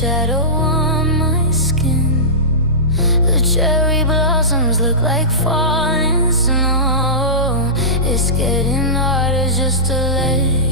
shadow on my skin. The cherry blossoms look like falling snow. It's getting harder just to let